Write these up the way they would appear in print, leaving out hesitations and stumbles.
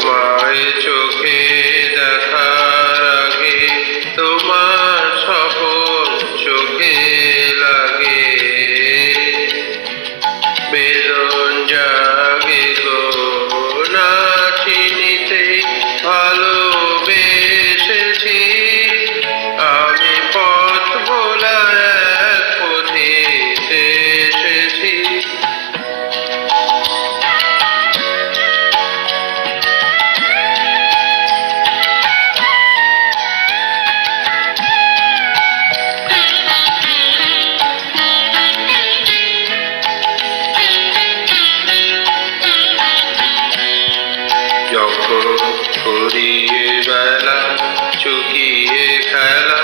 তোমায় চোখে দেখার আগে তোমার স্বপন চোখে লাগে, বেদন জাগে গো না চিনিতে ভালোবেসেছি। আমি পথ ভোলা এক পথে এসেছি। যখন ফুরিয়ে বেলা চুকিয়ে খেলা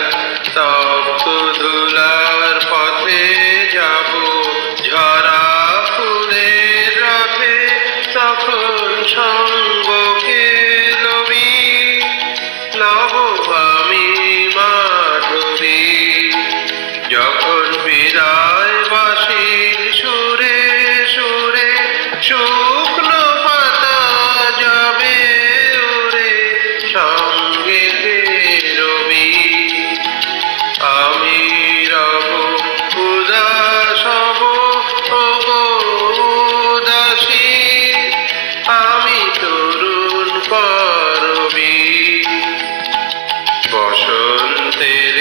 তপ্ত ধুলার পথে যাব ঝরা ফুলের রথে, তখন সঙ্গকে লবি লব আমি মাধবী। যখন বিদায় বাঁশির সুরে সুরে শুকনো পাতা যাবে উড়ে, সঙ্গে রবি আমি রব উদাস হব ওগো উদাসী, আমি তরুণ করবি। বসন্তের